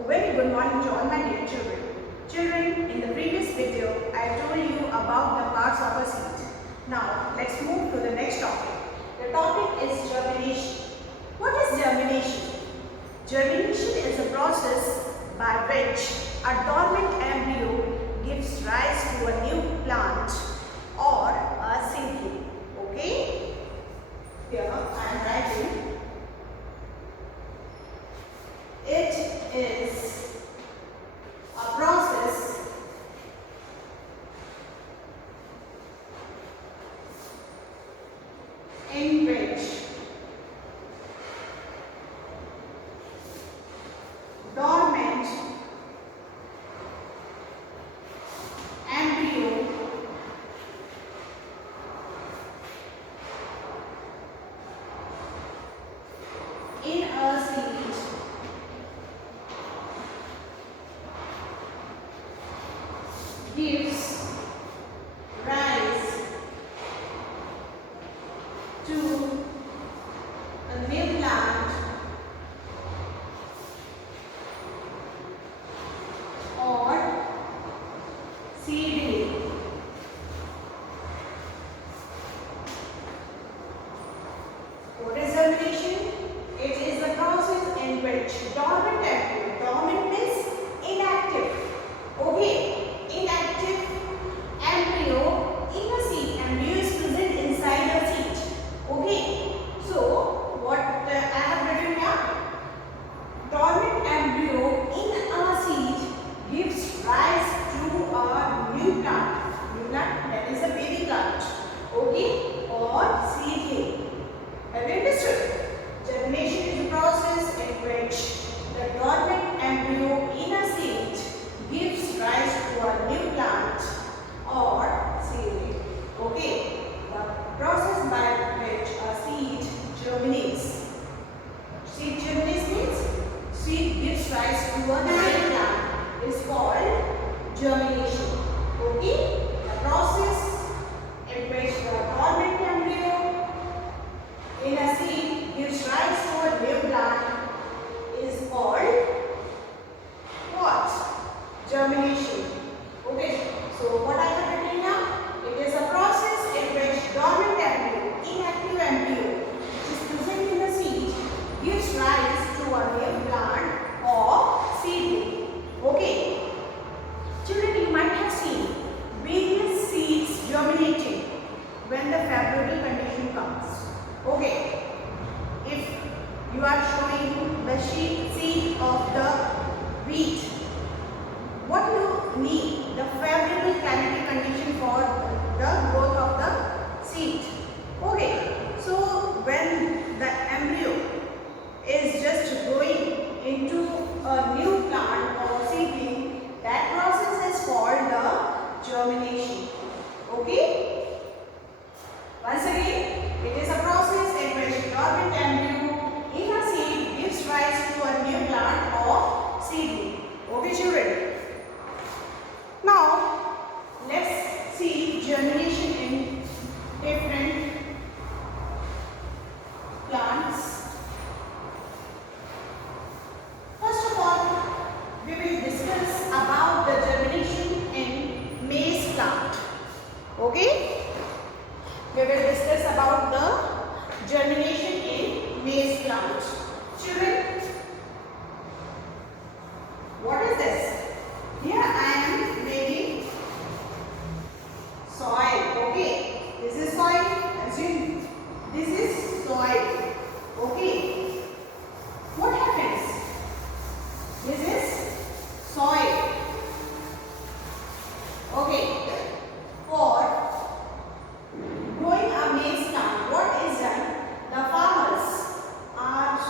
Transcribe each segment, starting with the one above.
A very good morning to all my dear children. Children, in the previous video, I told you about the parts of a seed. Now, let's move to the next topic. The topic is germination. What is germination? Germination is a process by which a dormant embryo gives rise to a new plant or a seedling. Okay? Here I am writing. It is a process in which dormant embryo in a seed gives rise to a new plant or seedling. What is germination? It is the process in which dormant embryo, dormant means inactive, okay, inactive embryo in a seed, embryo is present inside a seed, okay. So what I have written here, dormant embryo in a seed gives rise to a new plant, that is a baby plant, okay, or seedling. Have you understood? Germination is a process in which the dormant embryo in a seed gives rise to a new plant or seedling. Okay, the process by which a seed germinates. Seed germinates means seed gives rise to a new plant is called germination. Okay, the process in which the dormant embryo in a seed gives rise to a new plant is called what? Germination. Okay, so what I have written here, it is a process in which dormant embryo, inactive embryo which is present in the seed gives rise to a new plant or seedling. Okay, children, you might have seen various seeds germinating when the favorable condition comes. Okay, if you are showing the seed of the wheat, what you need? The favorable climatic condition for the growth of the seed. Okay, so when the embryo is just growing into a new plant or seedling, that process is called the germination. Okay, once again, it is a process in which dormant embryo in a seed gives rise to a new plant or seedling. Okay, children. Now, let's see germination in different plants. First of all, we will discuss about the germination in maize plant. Okay? We will discuss about the germination in maize plant. Children, what is this? Here I am making soil. Okay, this is soil. Assume this is soil. Okay, what happens? This is soil. Okay, for growing a maize plant, what is done? The farmers are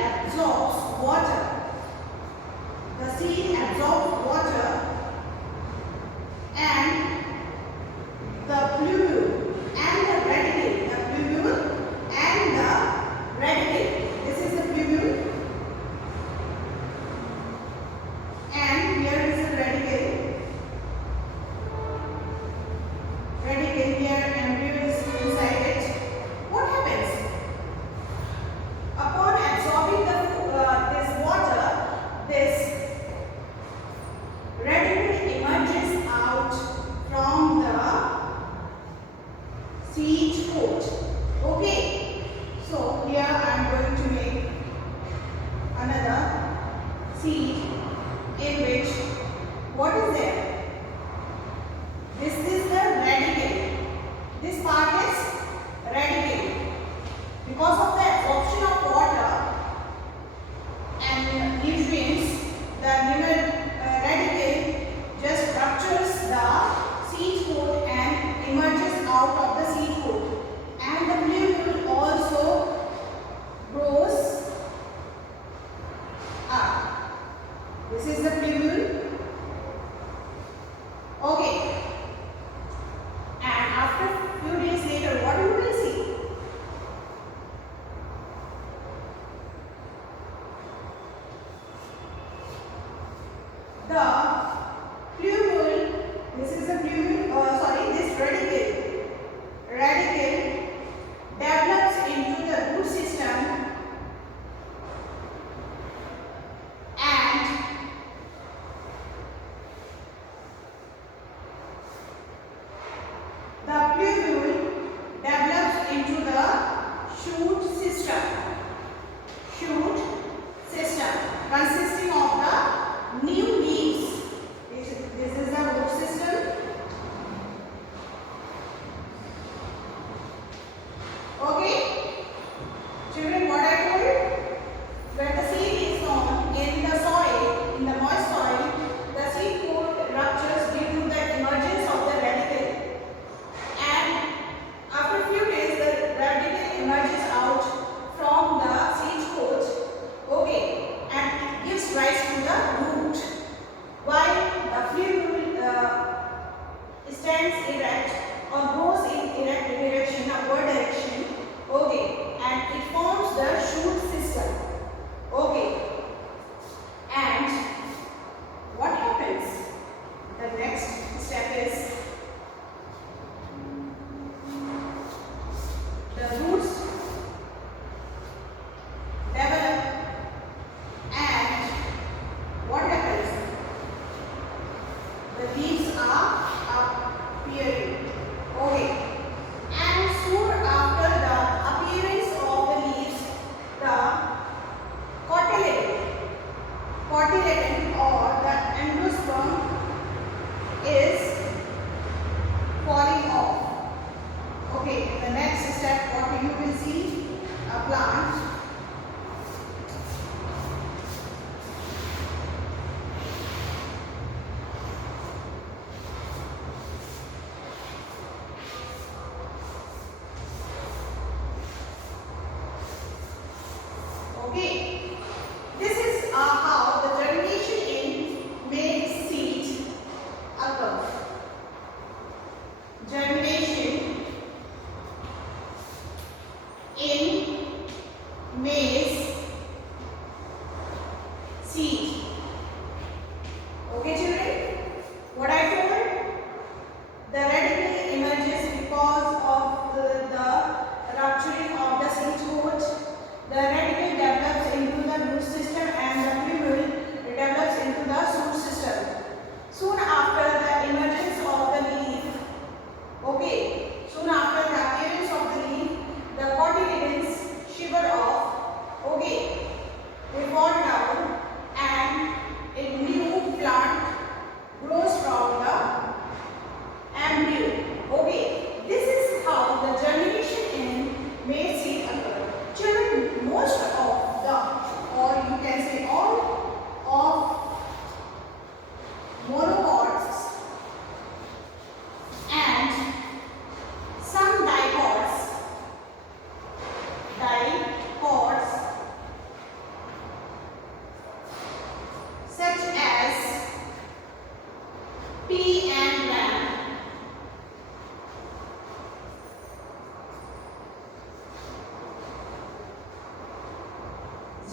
absorbs water. The seed absorbs water and the plumule and the radicle. The plumule and the radicle. This is the plumule and here is the radicle. Radicle here, embryo is inside it. What happens? Upon absorbing this water, this radicle emerges out from the seed coat. Okay. So here I am going to make another seed in which what is there? This is the radicle. This part is radicle. Because of the absorption of water and nutrients, the radicle just ruptures the seed coat and emerges out of the seed coat. And the plumule also grows up. This is the plumule. Okay. And after few days later, what you will see? The plumule, this is the plumule, this radicle develops into the root system and the plumule develops into the shoot system. Shoot system consisting of the new leaves. This is the root system. Okay. Children, what I told? When the seed is sown in the soil, in the moist soil, the seed coat ruptures due to the emergence of the radicle. And after a few days, the radicle emerges out from the seed coat. Okay. And it gives rise to the root. While the plumule stands erect or goes in erect direction, upward direction. Okay. And it forms the shoot system. Okay. And what happens? The next step is the roots develop and what happens? The leaves are appearing. Okay. And soon after the appearance of the leaves, the cotyledon or the endosperm is falling off. Okay, the next step what you will see, a plant. Okay, this is how the germination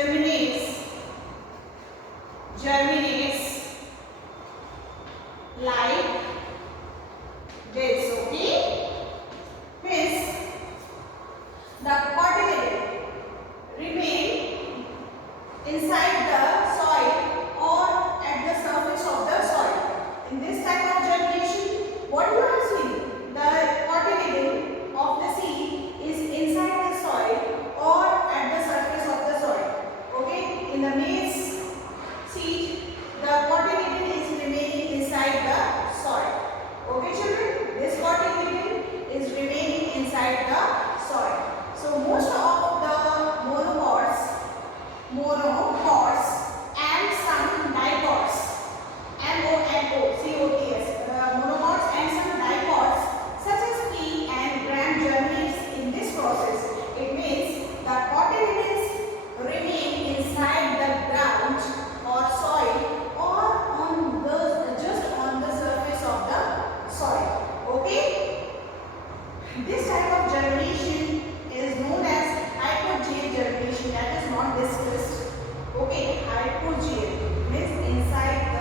germinates, like this. Okay, means the cotyledon remain inside the soil or at the surface of the soil. In this type of germination, what you have seen, the cotyledon of the seed is inside the soil or at the surface of the soil. Okay, in the maize seed, the cotyledon is remaining inside the soil. Okay children, this cotyledon is remaining inside the soil. So most of the monocots and some dicots, monocots, monocots and some dicots such as pea and gram germinates in this process. It means the cotyledons remain inside the ground or soil or on just on the surface of the soil. Okay? This type of germination is known as hypogeal germination, that is not discussed. Okay, hypogeal means inside the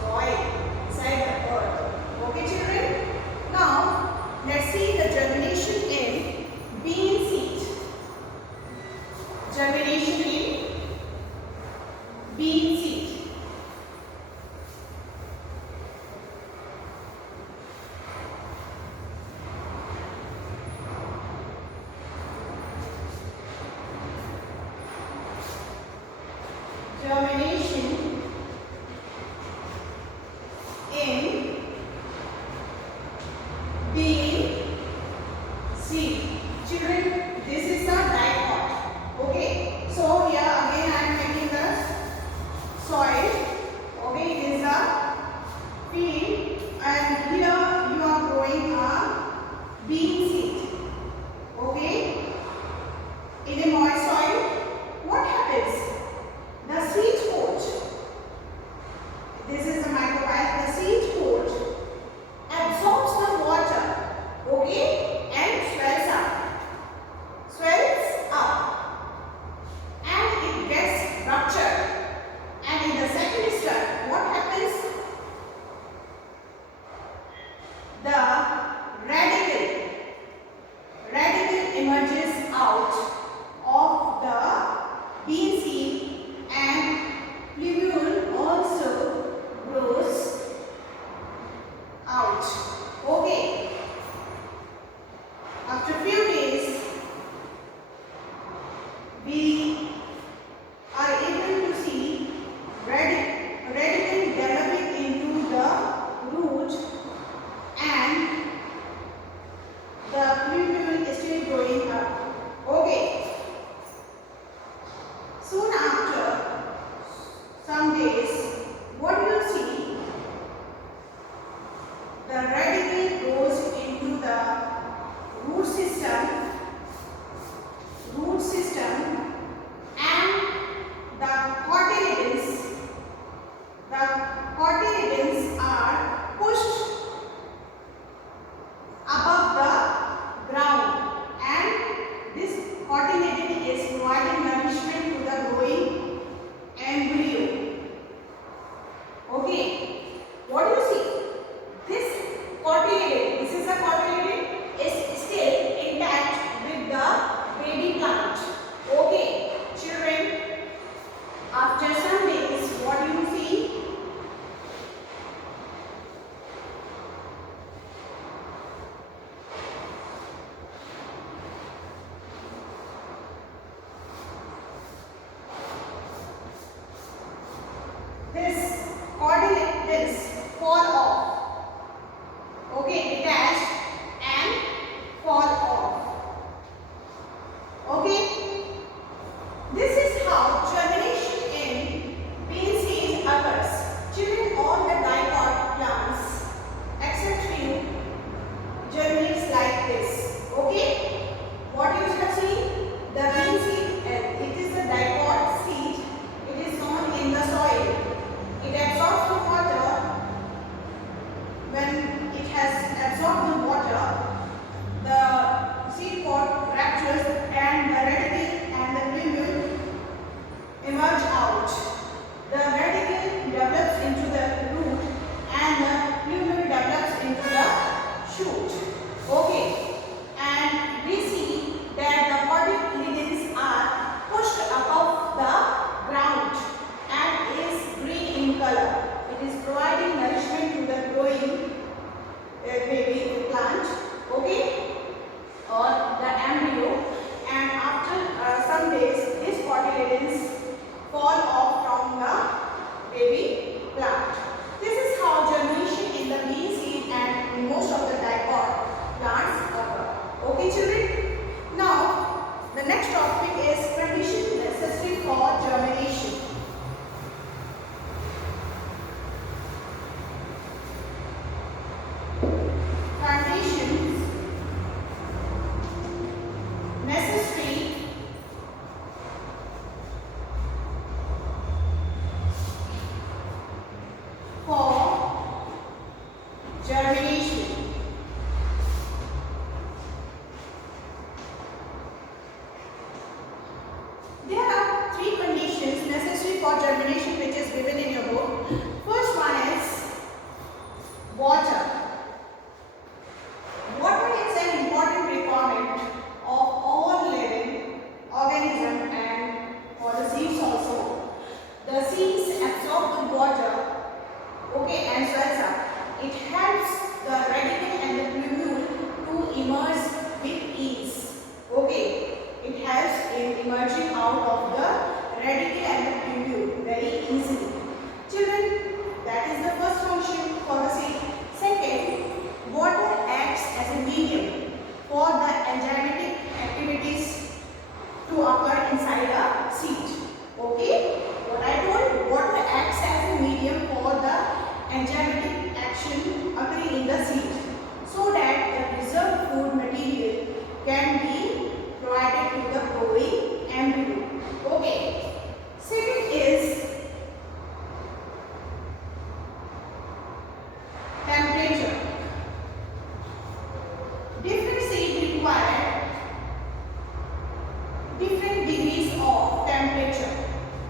soil, inside the earth. Okay children? Now let's see the germination in bean seed. Germination in bean seed. Germination in bean seed. Children, this is the dicot. Okay, so here again I am taking the soil. Okay, it is a field and here you are growing a bean seed. Okay, in a moist soil, what happens? The seed coat, this is the microbiome, the seed coat absorbs the water, okay, and swells up and it gets ruptured. And in the second step, what happens? The radicle emerges out of the bean seed and plumule also grows out. Okay. After few days, we are able to see radicle developing into the root and the plumule is still growing up. Okay. Soon after some days, what do you see? The radicle goes into the root system and the cotyledons are pushed above the ground and this cotyledon is providing nourishment to the growing embryo. emerge out. The radicle develops into the root and the plumule develops into the shoot. Okay, and we see that the cotyledons are pushed above the ground and is green in color. It is providing nourishment to the growing baby plant, okay, or the embryo, and after some days these cotyledons fall off from the baby plant. This is how germination in the bean seed and in most of the dipod plants occur. Okay children? Now the next topic is condition necessary for germination. Conditions necessary for germination. There are three conditions necessary for germination which is given in your book. First one is water. Water is an important requirement of all living organism and for the seeds also. The seeds absorb the water, okay, and swells up. It helps the radicle and the plumule to emerge with ease. Okay, it helps in emerging out of the radicle and the plumule very easily. Children, that is the first function for the seed. Second, water acts as a medium for the enzymatic activities to occur inside a seed. Okay, what I told, water acts as a medium for the enzymatic action occurring in the seed so that the preserved food material can be provided to the growing embryo. Okay, second is temperature. Different seeds require different degrees of temperature,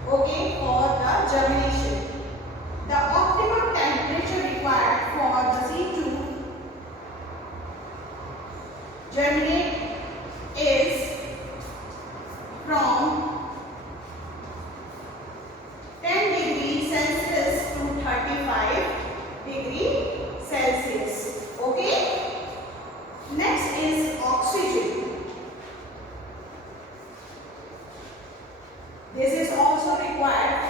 okay, for the germination. The optimum temperature required for the seed to germinate is from 10 degrees Celsius to 35 degrees Celsius. Okay. Next is oxygen. This is also required